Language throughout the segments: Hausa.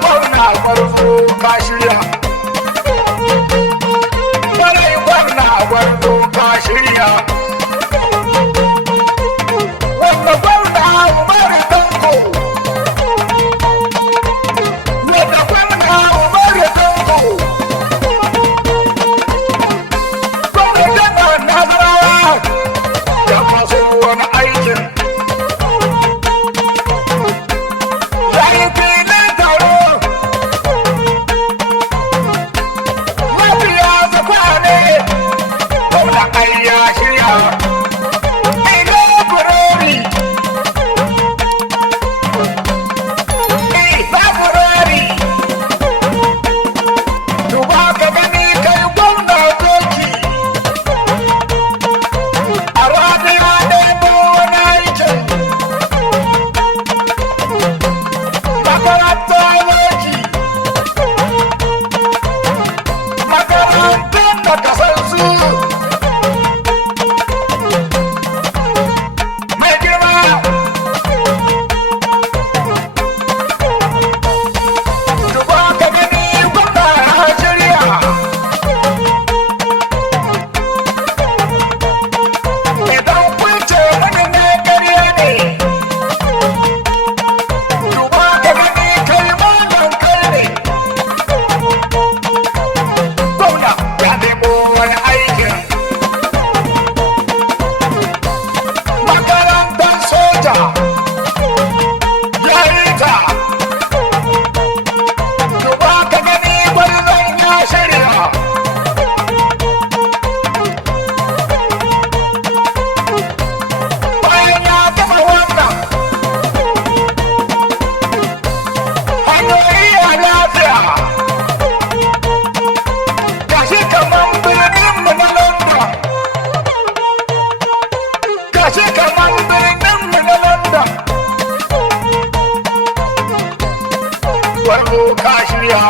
gwamna gwarzo ka shirya. Kwarai gwamna gwarzo ka shirya. Wanda gwamna Umar Tanko. Wanda gwamna Umar Tanko. Gwamna Nasarawa ya faso wani aikin. Gwarzo ka shirya.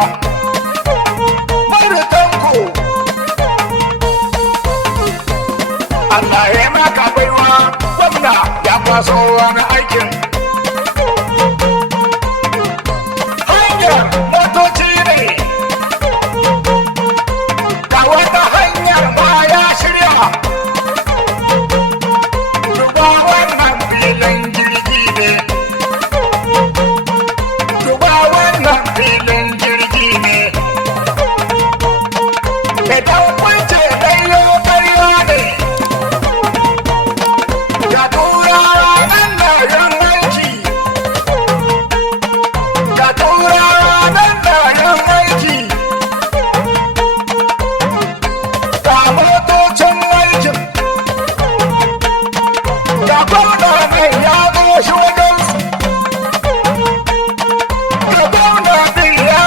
Mara Tanko. Allah ya maka baiwa gwamna ya faso wani aikin. Hanyar motoci ne. Ga wata hanyar ma ya shirya. Duba wannan filin jirgi ne. Duba wannan filin jirgi ne. Idan kwace ɗayo ƙarya ne. Ga turawa nan na yin aiki. Ga turawa nan na yin aiki. Ga motocin aikin. Ga gwamna mai ya zo shi wajensu. Ga gwamna ɗin ya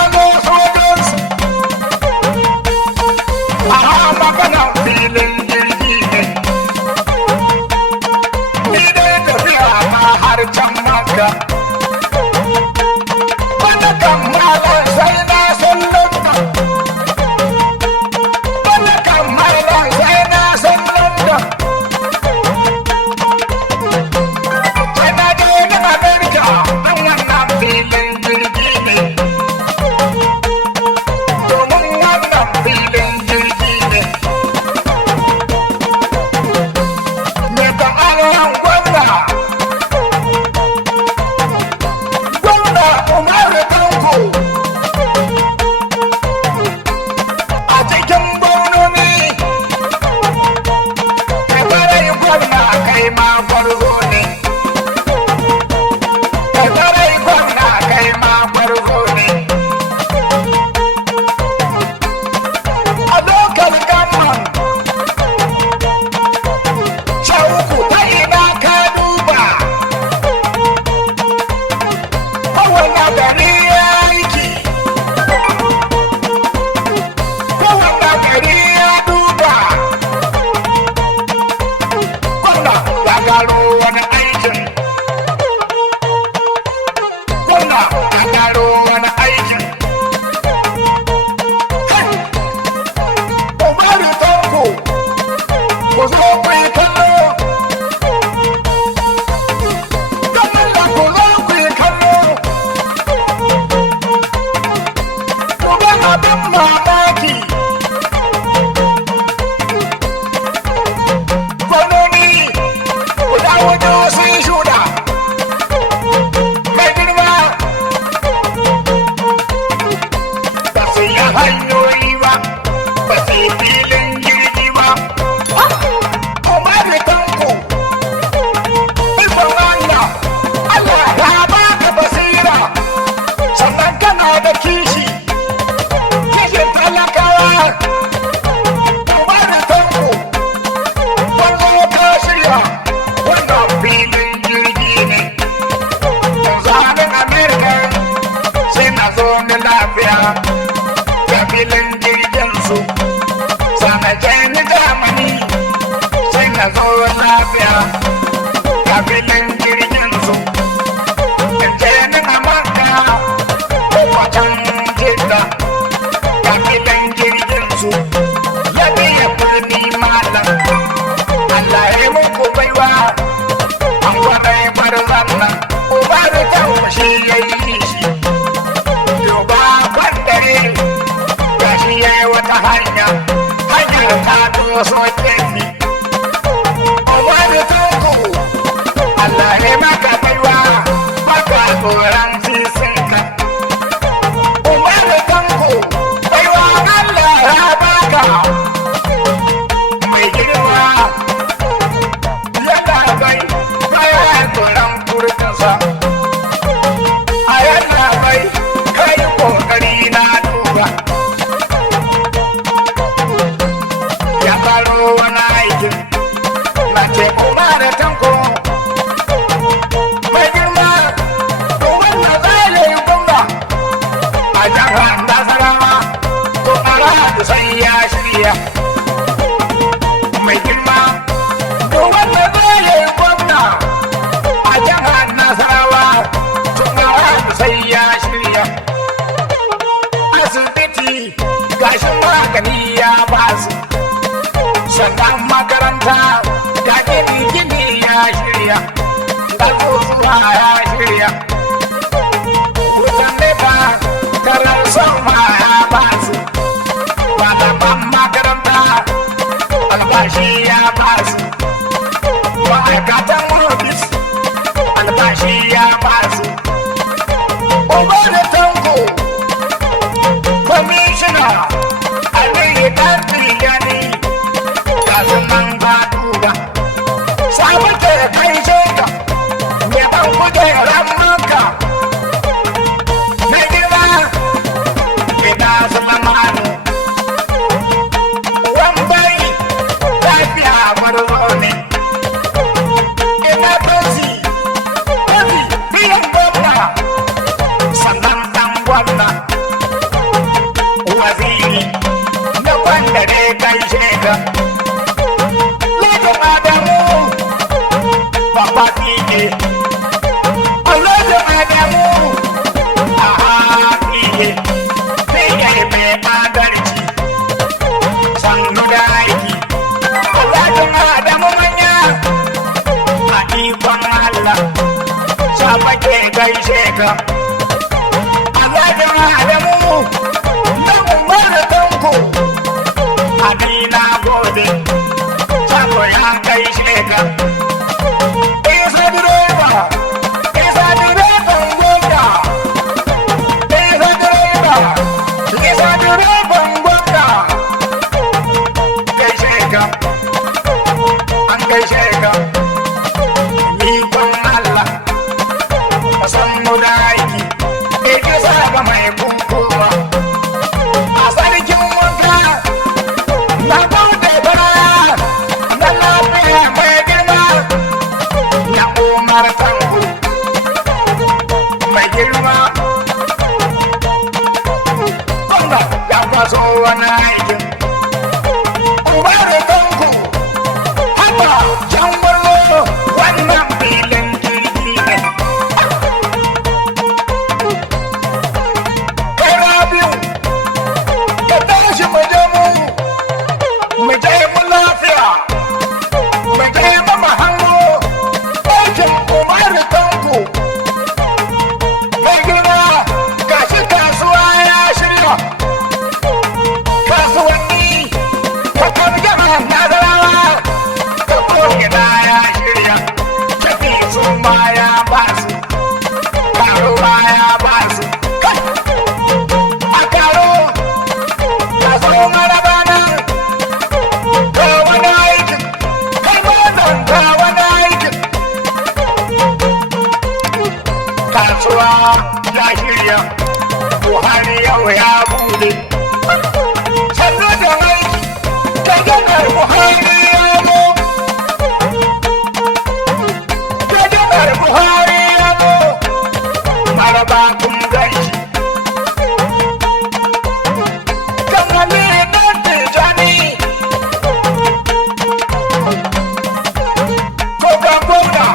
hanyoyi ba ba su yi filin jirgi ba kuma da tanko ikon Allah ya baka basira sannan kana da kishi kishin talakawa kuma da tanko wannan ka shirya wannan filin jirgi ne zanen Amerika sai na zo ni lafiya ga filin jirgin su sana je ni Germany sai na zo lafiya ga filin jirgin su in je ni Amurka ko wajen Jidda ga filin jirgin su ya biya birni malam Allah ya muku baiwa an gwada bar zannan uba da kyau shi ya yi shi duba kwandare ga shi ya yi wata hanyar ta doso kefi uba da tuku Allah ya maka baiwa maka tsoron sisinka uba da tanko baiwa Allah ya baka mai girma yana bai baya tsoron kurkansa a yana bai kai kokari na duba ya faro wani aikin na ce kuma da tanko mai girma to wannan zai yi gumba a jihar Nasarawa ko Aradu sai ya shirya mai girma to wannan zai yi gwamna a jihar Nasarawa to Aradu sai ya shirya asibiti gashin magani ya basu sannan makaranta ga gini ya shirya ga zuwa ya shirya wutan nefa karar sama ya basu malaman makaranta albashi ya basu ma'aikatan ofis albashi ya basu uba da tanko kwamishina aliyu dan biliyani kafin nan ba duba sabon ke kai sheka ya ban kujerar maka na girma ina zama manu wambai lafiya marzo ne ina basi biyan gwamna sannan dan gwamna waziri na wanda ne kai sheka Lọ́jọ́ Adamu bàbá Fíye Ọlọ́jọ́ Adamu Fíye Fíye mai adalci sannu da aiki Ọlọ́jọ́ Adamu manya a ikon Allah sama ke gaishe ka Ọlọ́jọ́ Adamu na umar tanko Adina gode Sako ya gaishe ka Isa direban gwamna Isa direban gwamna Gaishe ka An gaishe ka Ikon Allah a san mu da aiki Ike sa ga mai kunkuma a sarkin wanka na bauta baya na lafiya mai girma na umar tanko mai girma wanda ya kwaso wani aikin umar tanko haka can wallo wannan filin jirgi ne kai rabiu ka tashi mu je mu lafiya mu je mu mahango aikin umar tanko mai girma gashi kasuwa ya shirya kasuwanni ka kan Buhari yau ya bude. Sannu da aiki, ta janar Buhari ya zo. Ta janar Buhari ya zo. Maraba kun gaishe. Kamani nan Tijjani. Coca-Cola.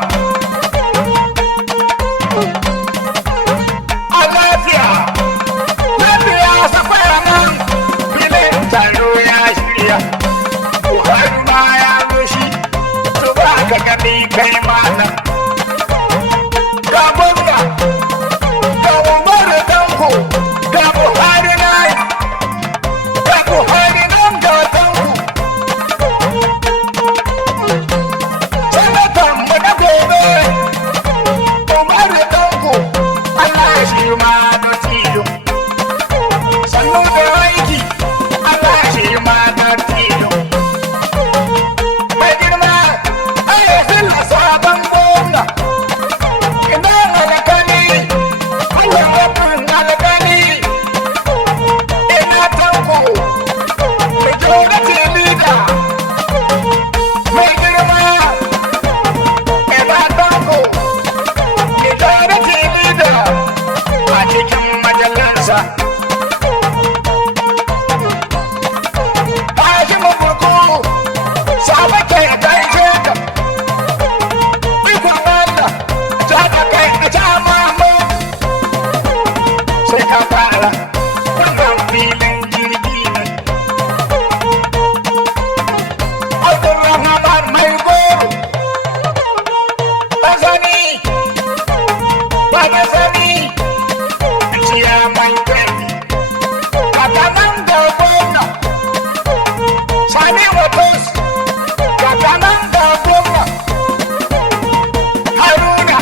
A lafiya. Lafiya safaya nan. Filin taro ya shirya. Buhari ma ya rushi. Su ba ka gani kai ma nan. Ga gwamna. Ga Umaru Danko. Ga Buhari nan. Ga Buhari nan ga Danko. Sanatan mu na gobe. Umaru Danko. Allah shi ma na tilo. Sannu da aiki. Allah shi ma na tilo. Mai girma. Ayyukan sabon gwamna. Ina alkali. Allah rabin alkali. Ina Danko. Majority leader. Mai girma. Ina Danko. Majority leader. A cikin majalisa. Hashimu Buku. Saba ke gaishe ka. Ikon Allah. Ja ka kai a jama mu. Sai ka fara. Wannan filin jirgi ne. Abdulrahman mai goro. Ba sani. Ba ka sani. Ciya mai gari. Kakanan da gwamna. Sani Watos. Kakanan da gwamna. Haruna.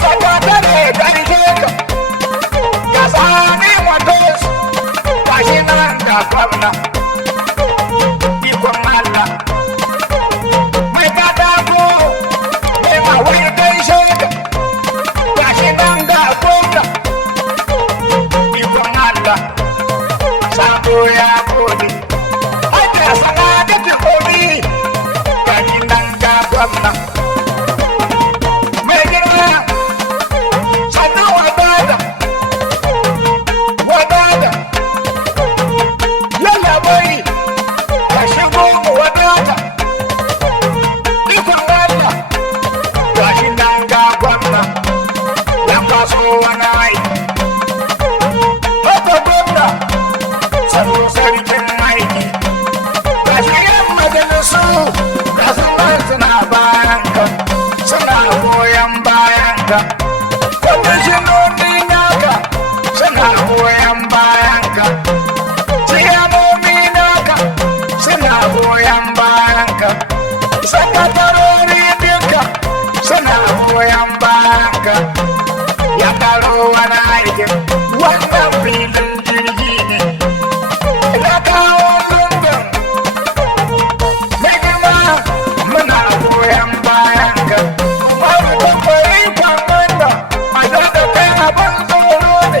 Sakatare gaishe ka. Ga Sani Watos. Gashi nan da gwamna. Ikon Allah. Mai katako. Mai mawai gaishe ka. Gashi nan da gwamna. Ikon Allah. Sabo ya gode. Hajiya sana da jikobi. Gashi nan da gwamna. Mai girma. Sannu wadada. Wadada. Yalla bai. Ka shigo wadada. Ikon Allah. Gashi nan ga gwamna. Yan kaso wani aiki. Haka gwamna. Sannu sarkin aiki. Gashi yan majalisu. Gasu nan suna bayan ka. Suna goyon bayan ka. Kwamishinoni naka. Suna goyon bayan ka. Ciyamomi naka. Suna goyon bayan ka. Sakatarori duka. Suna goyon bayan ka. Ya karo wani aikin. Wannan filin jirgi ne. Ya kawo London. Mai girma. Muna goyon bayan ka. Babu tambayi kwamanda. A da kai abin tsoro ne.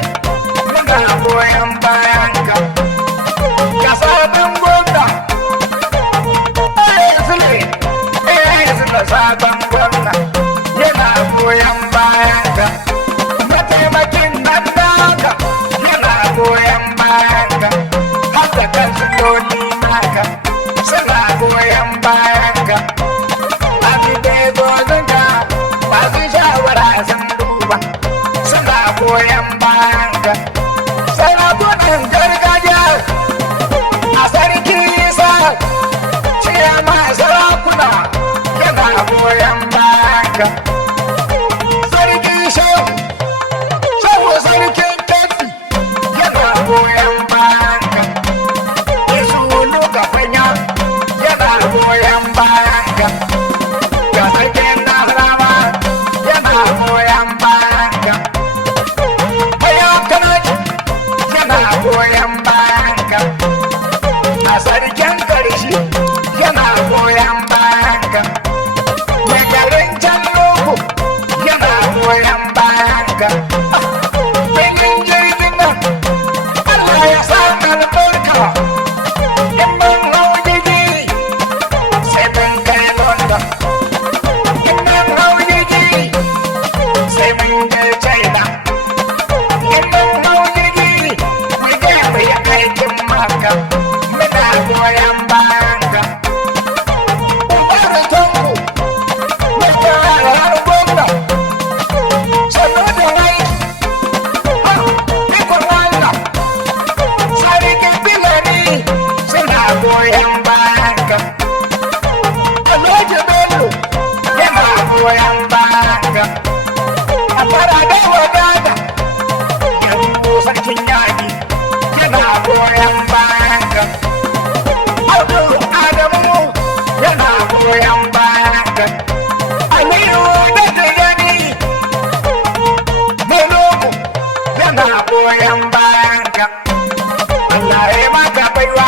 Muna goyon bayan ka. Ka sabon gwamna. Sule sabon gwamna. Yana goyon bayan ka. Mataimakin nan naka. Yana goyon bayan ka. Har da kansiloli naka. Suna goyon bayan ka. Abidai gozonka. Masu shawara sun duba. Suna goyon bayan ka. Sarakunan gargajiya. A sarki sa. Ciyama sarakuna. Yana goyon bayan ka. Sarki Shehu. Shehu sarkin Beti. Yana goyon bayan ka. Isulu Gafanya. Yana goyon bayan ka. Ga sarkin Nasarawa. Yana goyon bayan ka. Bayan Kanaji. Yana goyon bayan ka. A sarkin Karshe. Yana goyon bayan ka. Mai garin Jallogo. Yana goyon bayan ka. Filin jirgin nan. goyon bayan ka. Audu Adamu yana goyon bayan ka. Aliyu da Tijani Meloku yana goyon bayan ka. Allah ya maka baiwa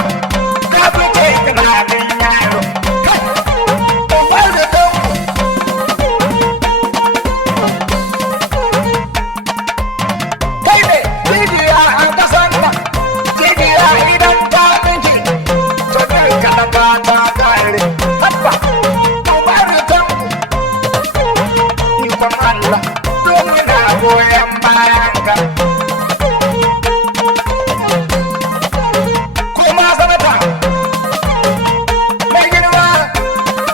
ka fice tunanin yaro. Ubar da kanku kai ne jijiya a kasan nan, jijiya idan ta tsinke to duka da ba ta kare. Habba ubar da kanku ikon Allah domin na goyon bayan ka. Kuma sanata mai girma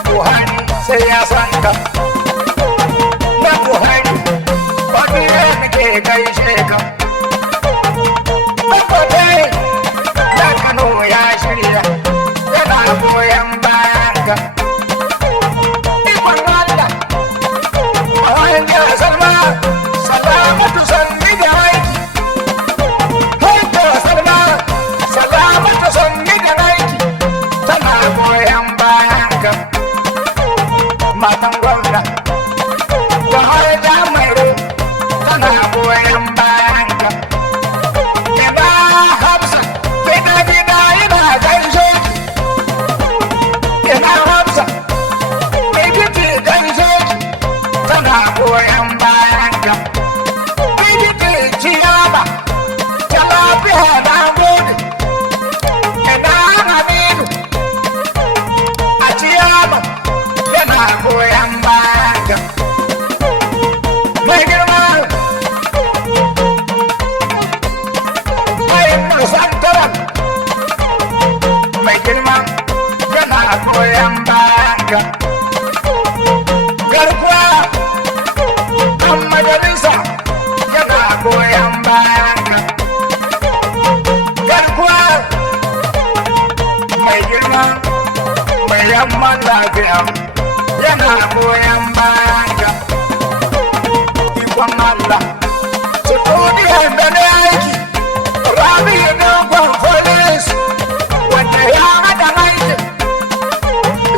Buhari sai ya san ka. Na Buhari wani ne nake gaishe ka. Tabbatai da Kano ya shirya yana goyon bayan ka. Ikon Allah a hanyar Salma Salamatu sanni da aiki. Hanyar Salma Salamatu sanni da aiki tana goyon bayan ka. Matan gwamna ta haida mai ro tana goyon bayan ka. Ina Hafsa gida gida yana gaishe ki. Ina Hafsa mai gidi gaishe ki tana goyon bayan ka. Mai gidi ciyama ta lafiya na gode. Ina Aminu a ciyama yana goyon bayan ka. Mai girma mai santara mai girma yana goyon bayan ka. Garkuwa an majalisa yana goyon bayan ka. Garkuwa mai girma mai yamman lafiya yana goyon bayan ka. Ikon Allah su duniyar da na aiki Rabi dogon polis wanda ya haɗa aikin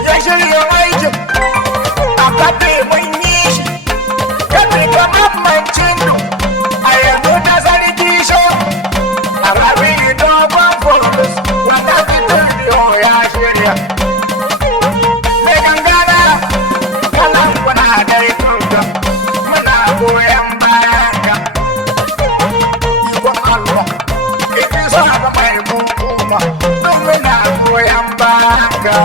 ya shirya aikin a kafe mun yi shi kafe kamar mancin a yanzu na sarki sho a Rabi dogon polis wanda fitar ya shirya. Mai gangana kalan kuna dai tuta muna goyon bayan ka. Ikon Allah ita sa ba mai hukuma don muna goyon bayan ka.